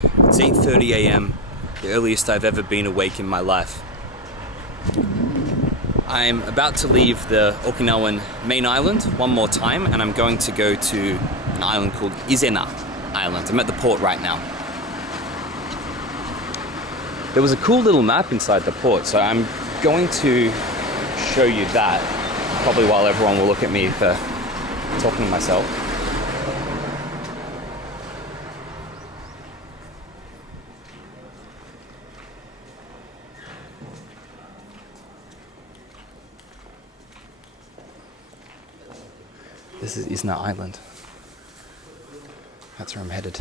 It's 8:30 a.m., the earliest I've ever been awake in my life. I'm about to leave the Okinawa Main Island one more time, and I'm going to go to an island called Izena Island. I'm at the port right now. There was a cool little map inside the port, so I'm going to show you that, probably while everyone will look at me for talking to myself. This is Izena Island. That's where I'm headed.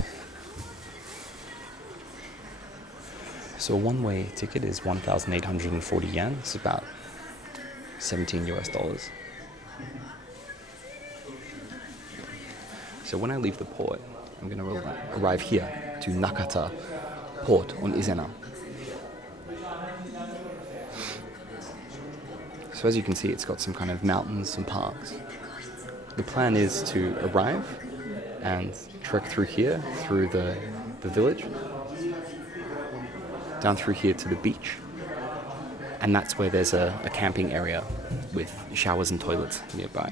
So a one-way ticket is 1,840 yen. It's about $17 US. So when I leave the port, I'm going to arrive here to Nakata port on Izena. So as you can see, it's got some kind of mountains, some parks. The plan is to arrive and trek through here, through the village, down through here to the beach, and that's where there's a camping area with showers and toilets nearby.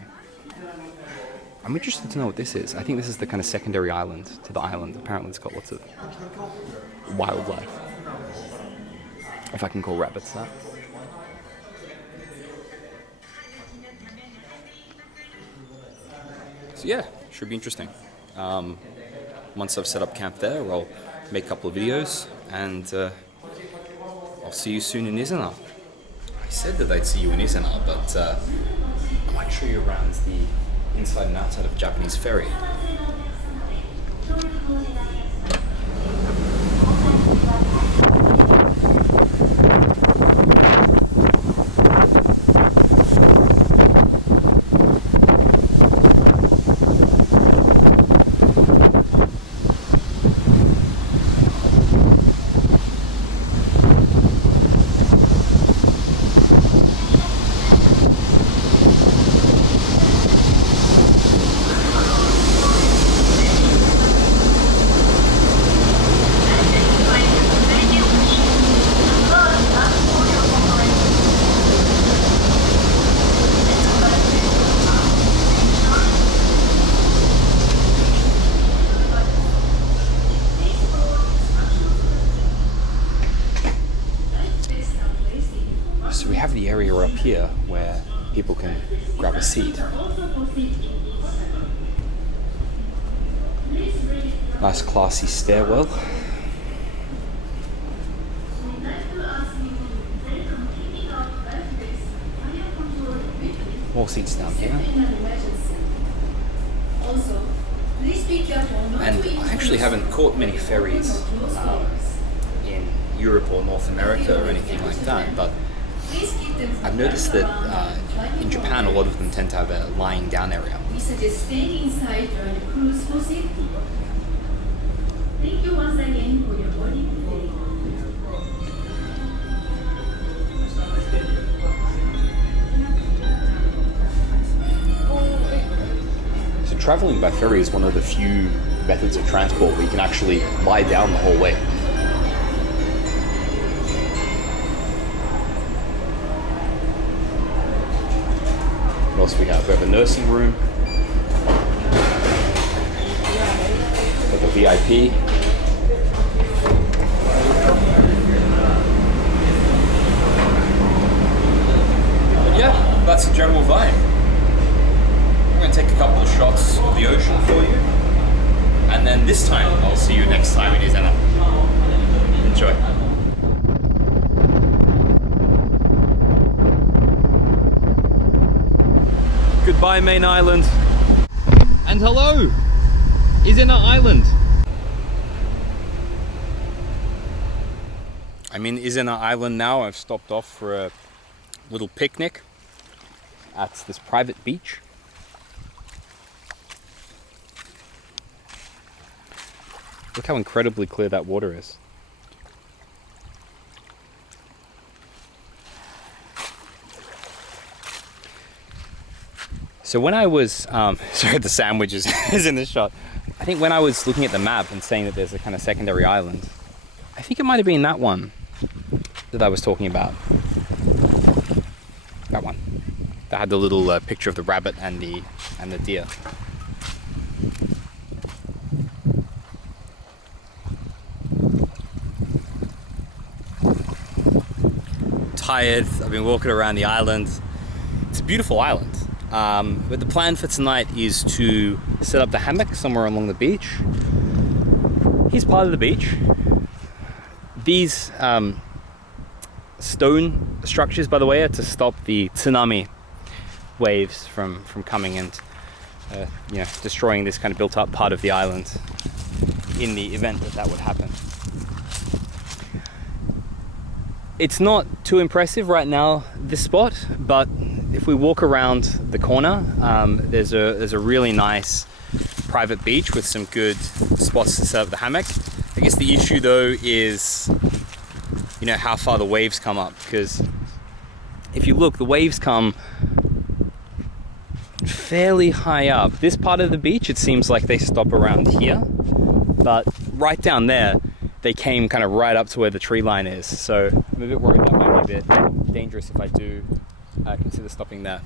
I'm interested to know what this is. I think this is the kind of secondary island to the island. Apparently it's got lots of wildlife, if I can call rabbits that. So yeah, should be interesting. Once I've set up camp there, I'll make a couple of videos, and I'll see you soon in Izena. I said that I'd see you in Izena, but I might show you around the inside and outside of a Japanese ferry. So we have the area up here where people can grab a seat. Nice classy stairwell. More seats down here. And I actually haven't caught many ferries in Europe or North America or anything like that, but I've noticed that in Japan a lot of them tend to have a lying down area. We suggest staying inside during the cruise for safety. Thank you once again for your boarding today. So traveling by ferry is one of the few methods of transport where you can actually lie down the whole way. What else we have? We have a nursing room. We have a VIP. But yeah, that's the general vibe. I'm going to take a couple of shots of the ocean for you. And then this time, I'll see you next time in Izena. Enjoy. Goodbye, Main Island. And hello, Izena Island. I'm in Izena Island now. I've stopped off for a little picnic at this private beach. Look how incredibly clear that water is. So when I was, sorry, the sandwich is in the shot. I think when I was looking at the map and saying that there's a kind of secondary island, I think it might have been that one that I was talking about. That one. That had the little picture of the rabbit and the deer. Tired. I've been walking around the island. It's a beautiful island. But the plan for tonight is to set up the hammock somewhere along the beach. Here's part of the beach. These stone structures, by the way, are to stop the tsunami waves from coming and destroying this kind of built up part of the island in the event that would happen. It's not too impressive right now, this spot, but if we walk around the corner, there's a really nice private beach with some good spots to set up the hammock. I guess the issue though is, how far the waves come up, because if you look, the waves come fairly high up. This part of the beach, it seems like they stop around here, but right down there, they came kind of right up to where the tree line is. So I'm a bit worried that might be a bit dangerous if I do consider stopping there.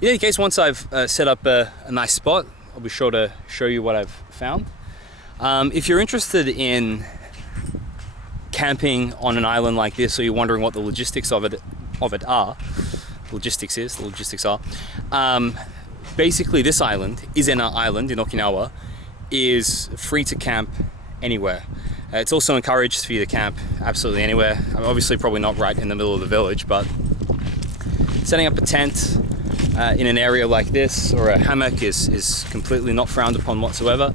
In any case, once I've set up a nice spot, I'll be sure to show you what I've found. If you're interested in camping on an island like this, or you're wondering what the logistics of it are, basically this island, Izena Island in Okinawa, is free to camp anywhere. It's also encouraged for you to camp absolutely anywhere. Obviously probably not right in the middle of the village, but setting up a tent in an area like this, or a hammock, is completely not frowned upon whatsoever.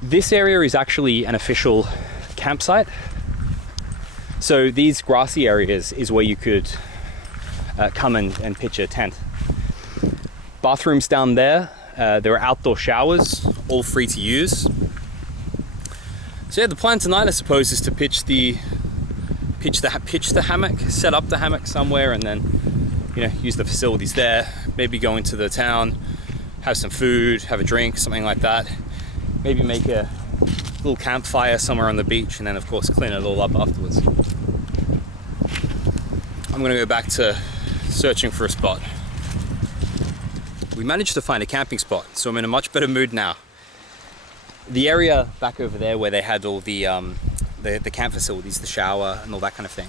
This area is actually an official campsite. So these grassy areas is where you could come and pitch a tent. Bathrooms down there. There are outdoor showers, all free to use. So yeah, the plan tonight, I suppose, is to pitch the hammock, set up the hammock somewhere, and then use the facilities there. Maybe go into the town, have some food, have a drink, something like that. Maybe make a little campfire somewhere on the beach, and then of course clean it all up afterwards. I'm gonna go back to searching for a spot. We managed to find a camping spot, so I'm in a much better mood now. The area back over there where they had all the camp facilities, the shower and all that kind of thing,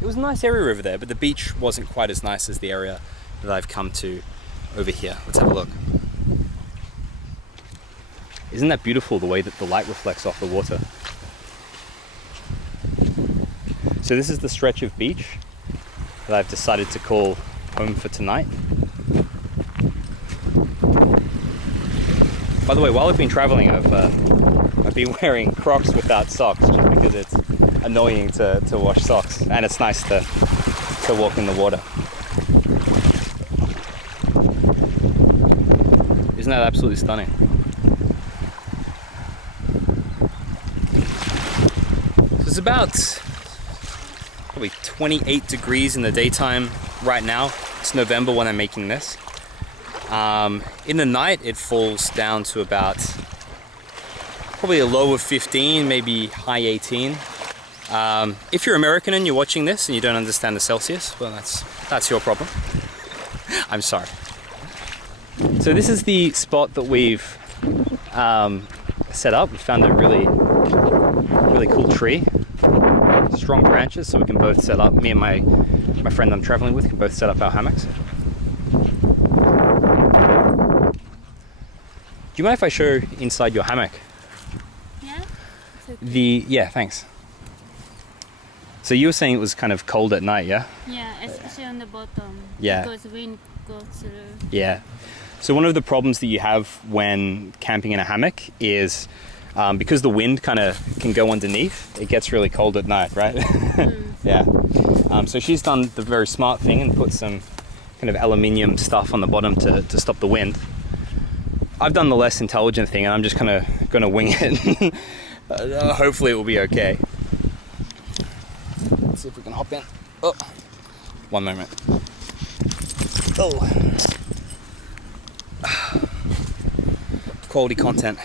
it was a nice area over there, but the beach wasn't quite as nice as the area that I've come to over here. Let's have a look. Isn't that beautiful, the way that the light reflects off the water? So this is the stretch of beach that I've decided to call home for tonight. By the way, while I've been traveling, I've been wearing Crocs without socks, just because it's annoying to wash socks, and it's nice to walk in the water. Isn't that absolutely stunning? So it's about probably 28 degrees in the daytime right now. It's November when I'm making this. In the night, it falls down to about probably a low of 15, maybe high 18. If you're American and you're watching this and you don't understand the Celsius, well, that's your problem. I'm sorry. So this is the spot that we've set up. We found a really cool tree, strong branches, so we can both set up. Me and my friend I'm traveling with can both set up our hammocks. Do you mind if I show inside your hammock? Yeah? Okay. Yeah, thanks. So you were saying it was kind of cold at night, yeah? Yeah, especially on the bottom. Yeah. Because wind goes through. Yeah. So one of the problems that you have when camping in a hammock is because the wind kind of can go underneath, it gets really cold at night, right? Yeah. So she's done the very smart thing and put some kind of aluminium stuff on the bottom to stop the wind. I've done the less intelligent thing, and I'm just kind of going to wing it. Hopefully it will be okay. Let's see if we can hop in. Oh, one moment. Oh. quality content.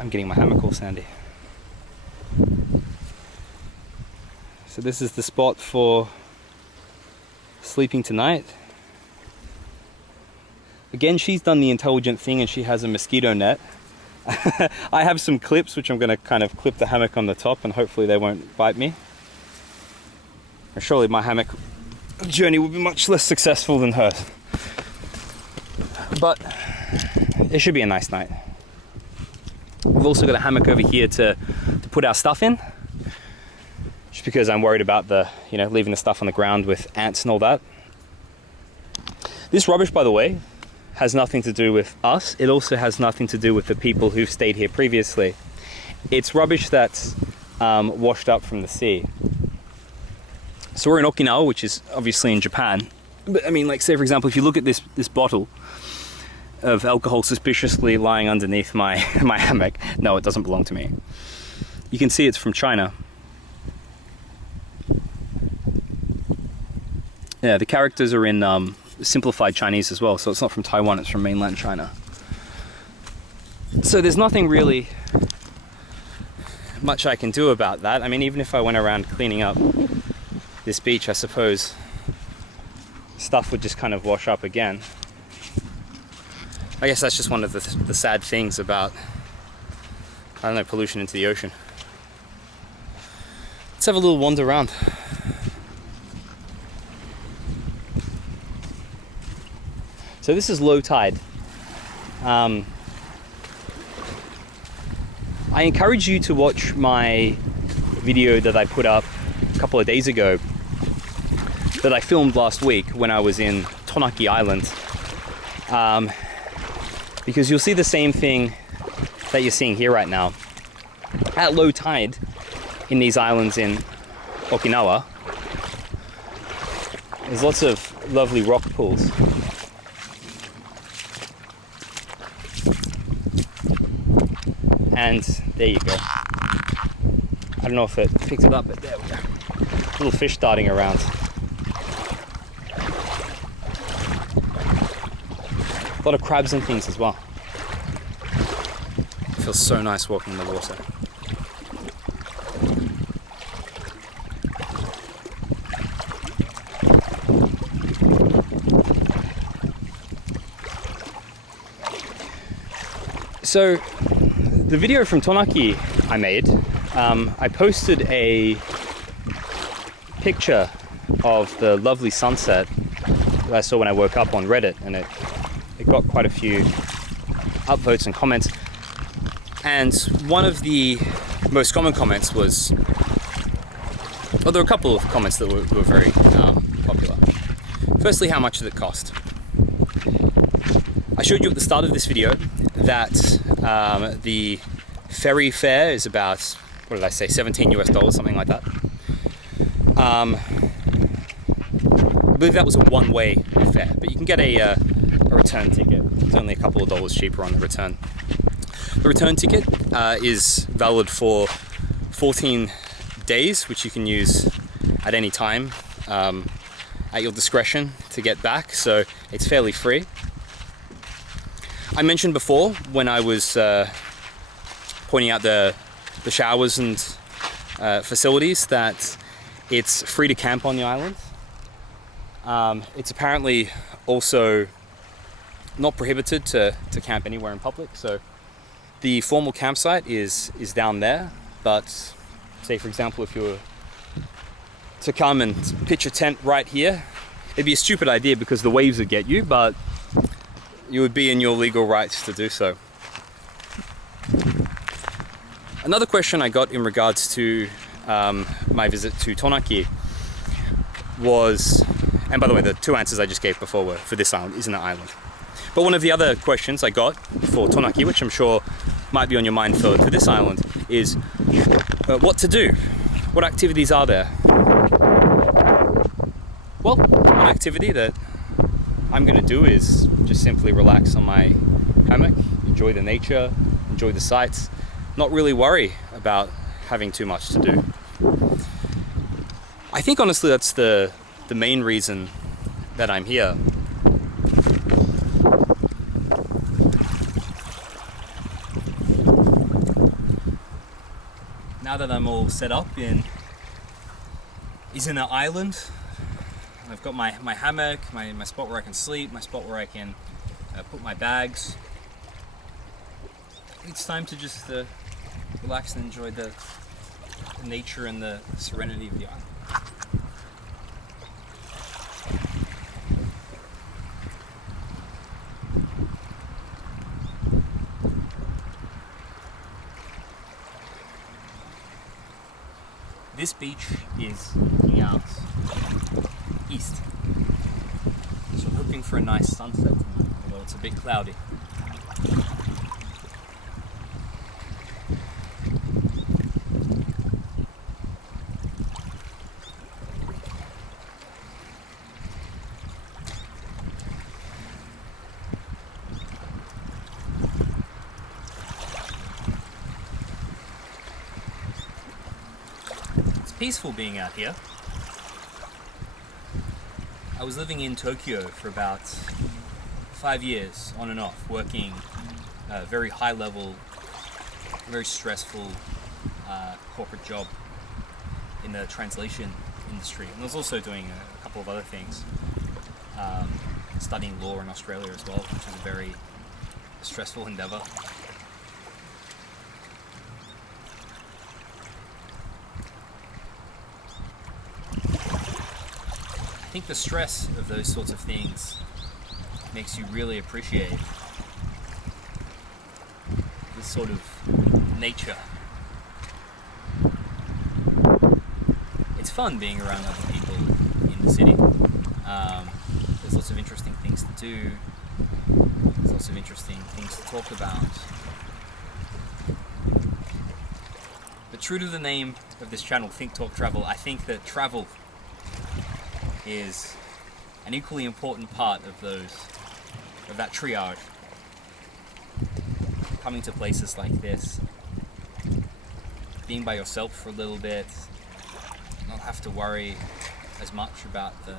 I'm getting my hammock all sandy. So this is the spot for sleeping tonight. Again, she's done the intelligent thing and she has a mosquito net. I have some clips which I'm going to kind of clip the hammock on the top and hopefully they won't bite me. And surely my hammock journey will be much less successful than hers. But it should be a nice night. We've also got a hammock over here to put our stuff in. Just because I'm worried about leaving the stuff on the ground with ants and all that. This rubbish, by the way, has nothing to do with us. It also has nothing to do with the people who've stayed here previously. It's rubbish that's washed up from the sea. So we're in Okinawa, which is obviously in Japan. But I mean, like, say for example, if you look at this bottle of alcohol suspiciously lying underneath my hammock, no, it doesn't belong to me. You can see it's from China. Yeah, the characters are in simplified Chinese as well, so it's not from Taiwan, it's from mainland China. So there's nothing really much I can do about that. I mean, even if I went around cleaning up this beach, I suppose stuff would just kind of wash up again. I guess that's just one of the sad things about, I don't know, pollution into the ocean. Let's have a little wander around. So this is low tide. I encourage you to watch my video that I put up a couple of days ago that I filmed last week when I was in Okinawa Island. Because you'll see the same thing that you're seeing here right now. At low tide in these islands in Okinawa, there's lots of lovely rock pools. And there you go. I don't know if it picked it up, but there we go. Little fish darting around. A lot of crabs and things as well. It feels so nice walking in the water. So, the video from Tonaki I made, I posted a picture of the lovely sunset that I saw when I woke up on Reddit, and it got quite a few upvotes and comments. And one of the most common comments was, well, there were a couple of comments that were very popular. Firstly, how much did it cost? I showed you at the start of this video that the ferry fare is about, what did I say, $17 US, something like that. I believe that was a one-way fare, but you can get a return ticket. It's only a couple of dollars cheaper on the return. The return ticket is valid for 14 days, which you can use at any time at your discretion to get back, so it's fairly free. I mentioned before when I was pointing out the showers and facilities that it's free to camp on the island. It's apparently also not prohibited to camp anywhere in public, so the formal campsite is down there, but say for example if you were to come and pitch a tent right here, it'd be a stupid idea because the waves would get you, but you would be in your legal rights to do so. Another question I got in regards to my visit to Tonaki was, and by the way, the two answers I just gave before were for this island, Izena Island. But one of the other questions I got for Tonaki, which I'm sure might be on your mind for this island, is what to do? What activities are there? Well, one activity that I'm going to do is just simply relax on my hammock, enjoy the nature, enjoy the sights, not really worry about having too much to do. I I think honestly that's the main reason that I'm here. Now that I'm all set up in Izena Island, I've got my hammock, my spot where I can sleep, my spot where I can put my bags. It's time to just relax and enjoy the nature and the serenity of the island. This beach is looking out east, so I'm hoping for a nice sunset tonight, although it's a bit cloudy. Peaceful being out here. I was living in Tokyo for about 5 years on and off, working a very high level, very stressful corporate job in the translation industry. And I was also doing a couple of other things, studying law in Australia as well, which is a very stressful endeavor. I think the stress of those sorts of things makes you really appreciate this sort of nature. It's fun being around other people in the city. There's lots of interesting things to do. There's lots of interesting things to talk about. But true to the name of this channel, Think Talk Travel, I think that travel is an equally important part of that triage. Coming to places like this, being by yourself for a little bit, not have to worry as much about the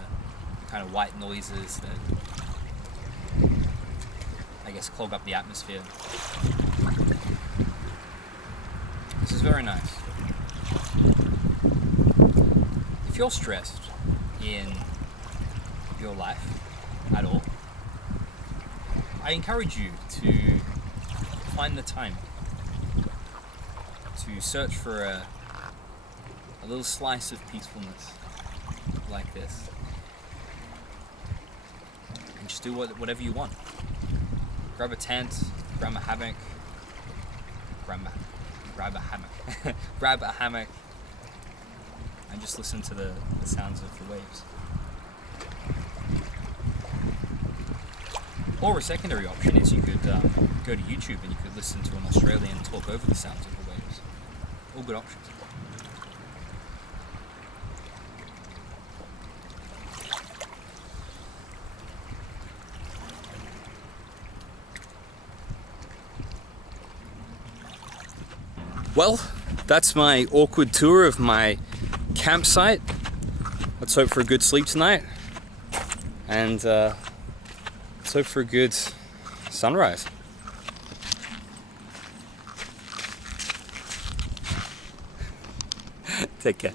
kind of white noises that I guess clog up the atmosphere. This is very nice. If you're stressed in your life at all, I encourage you to find the time to search for a little slice of peacefulness like this, and just do whatever you want. Grab a tent, grab a hammock, grab a hammock, and just listen to the sounds of the waves. Or a secondary option is you could go to YouTube and you could listen to an Australian talk over the sounds of the waves. All good options. Well, that's my awkward tour of my campsite. Let's hope for a good sleep tonight, and let's hope for a good sunrise. Take care.